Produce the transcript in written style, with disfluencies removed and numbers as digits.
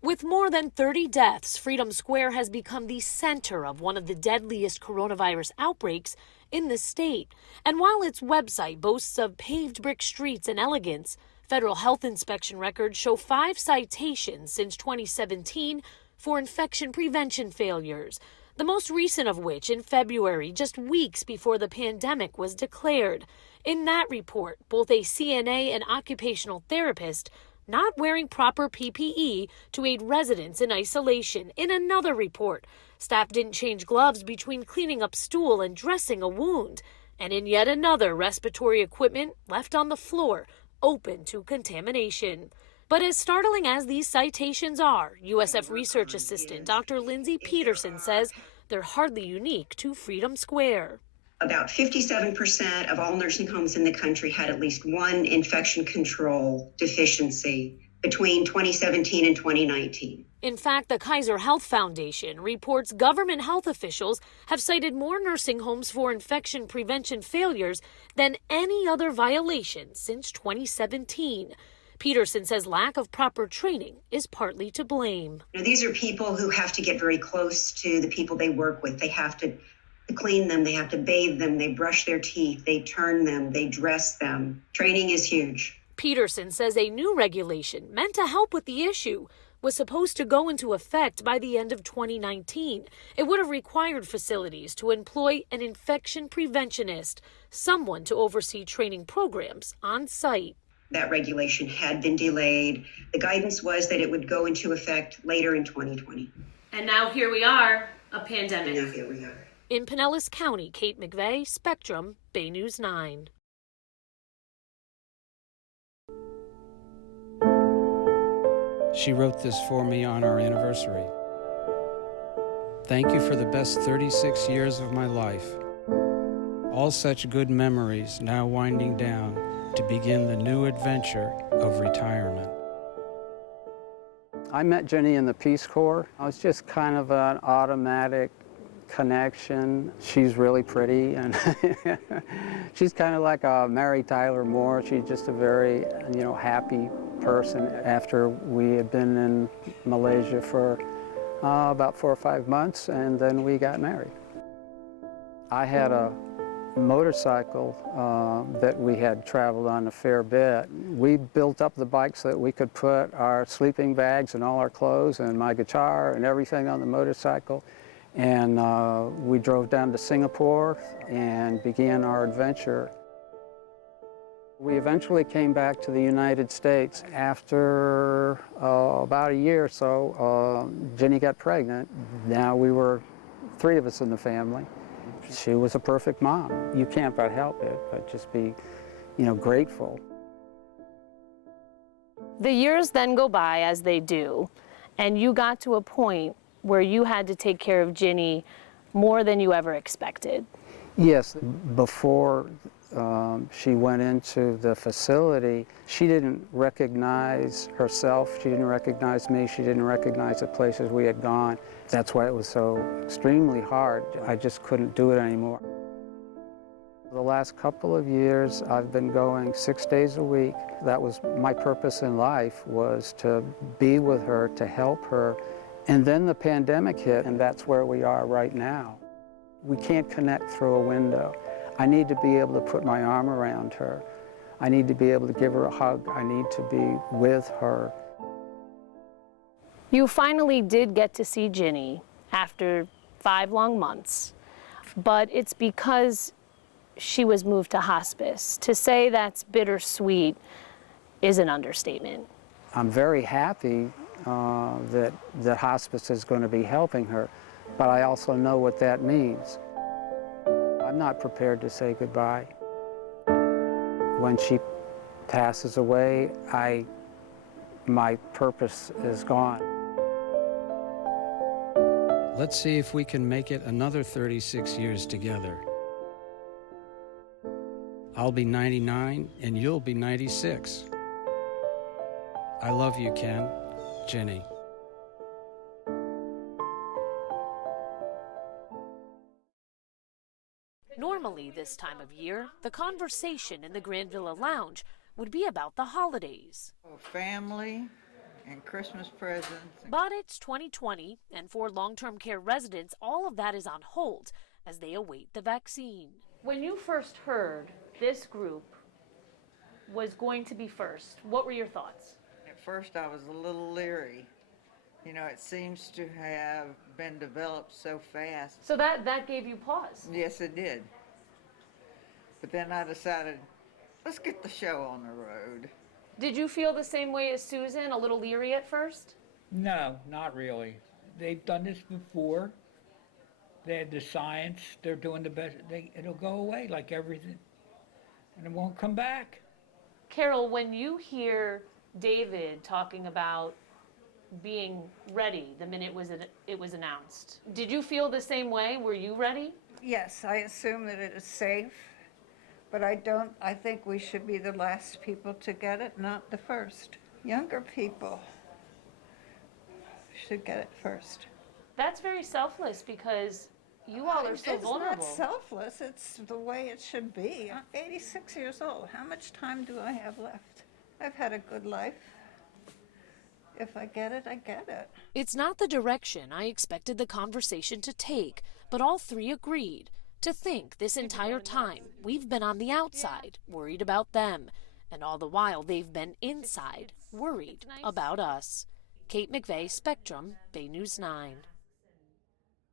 With more than 30 deaths, Freedom Square has become the center of one of the deadliest coronavirus outbreaks in the state. And while its website boasts of paved brick streets and elegance, federal health inspection records show 5 citations since 2017 for infection prevention failures, the most recent of which in February, just weeks before the pandemic was declared. In that report, both a CNA and occupational therapist not wearing proper PPE to aid residents in isolation. In another report, staff didn't change gloves between cleaning up stool and dressing a wound. And in yet another, respiratory equipment left on the floor, open to contamination. But as startling as these citations are, USF research assistant Dr. Lindsay Peterson says they're hardly unique to Freedom Square. About 57% of all nursing homes in the country had at least one infection control deficiency between 2017 and 2019. In fact, the Kaiser Health Foundation reports government health officials have cited more nursing homes for infection prevention failures than any other violation since 2017. Peterson says lack of proper training is partly to blame. These are people who have to get very close to the people they work with. They have to clean them, they have to bathe them, they brush their teeth, they turn them, they dress them. Training is huge. Peterson says a new regulation meant to help with the issue was supposed to go into effect by the end of 2019. It would have required facilities to employ an infection preventionist, someone to oversee training programs on site. That regulation had been delayed. The guidance was that it would go into effect later in 2020. And now here we are, a pandemic. And now here we are. In Pinellas County, Kate McVeigh, Spectrum, Bay News 9. She wrote this for me on our anniversary. Thank you for the best 36 years of my life. All such good memories now winding down to begin the new adventure of retirement. I met Jenny in the Peace Corps. I was just kind of an automatic connection. She's really pretty, and she's kind of like a Mary Tyler Moore. She's just a very, happy person. After we had been in Malaysia for about 4 or 5 months, and then we got married. I had a motorcycle that we had traveled on a fair bit. We built up the bike so that we could put our sleeping bags and all our clothes and my guitar and everything on the motorcycle. And we drove down to Singapore and began our adventure. We eventually came back to the United States. After about a year or so, Jenny got pregnant. Now we were 3 of us in the family. She was a perfect mom. You can't but help it, but just be, grateful. The years then go by as they do, and you got to a point where you had to take care of Ginny more than you ever expected. Yes, before she went into the facility, she didn't recognize herself, she didn't recognize me, she didn't recognize the places we had gone. That's why it was so extremely hard. I just couldn't do it anymore. The last couple of years, I've been going 6 days a week. That was my purpose in life, was to be with her, to help her. And then the pandemic hit, and that's where we are right now. We can't connect through a window. I need to be able to put my arm around her. I need to be able to give her a hug. I need to be with her. You finally did get to see Ginny after 5 long months, but it's because she was moved to hospice. To say that's bittersweet is an understatement. I'm very happy that hospice is going to be helping her, but I also know what that means. I'm not prepared to say goodbye. When she passes away, my purpose is gone. Let's see if we can make it another 36 years together. I'll be 99 and you'll be 96. I love you, Ken. Jenny. Normally this time of year, the conversation in the Grand Villa Lounge would be about the holidays. Family and Christmas presents. But it's 2020, and for long-term care residents, all of that is on hold as they await the vaccine. When you first heard this group was going to be first, what were your thoughts? At first I was a little leery. You know, it seems to have been developed so fast. So that gave you pause? Yes, it did. But then I decided, let's get the show on the road. Did you feel the same way as Susan, a little leery at first? No, not really. They've done this before. They had the science. They're doing the best. It'll go away like everything, and it won't come back. Carol, when you hear David talking about being ready the minute it was announced, did you feel the same way? Were you ready? Yes, I assume that it is safe, but I think we should be the last people to get it, not the first. Younger people should get it first. That's very selfless because you all are so vulnerable. It's not selfless, it's the way it should be. I'm 86 years old. How much time do I have left? I've had a good life. If I get it, I get it. It's not the direction I expected the conversation to take, but all three agreed to think this entire time we've been on the outside, worried about them, and all the while they've been inside, worried about us. Kate McVeigh, Spectrum, Bay News 9.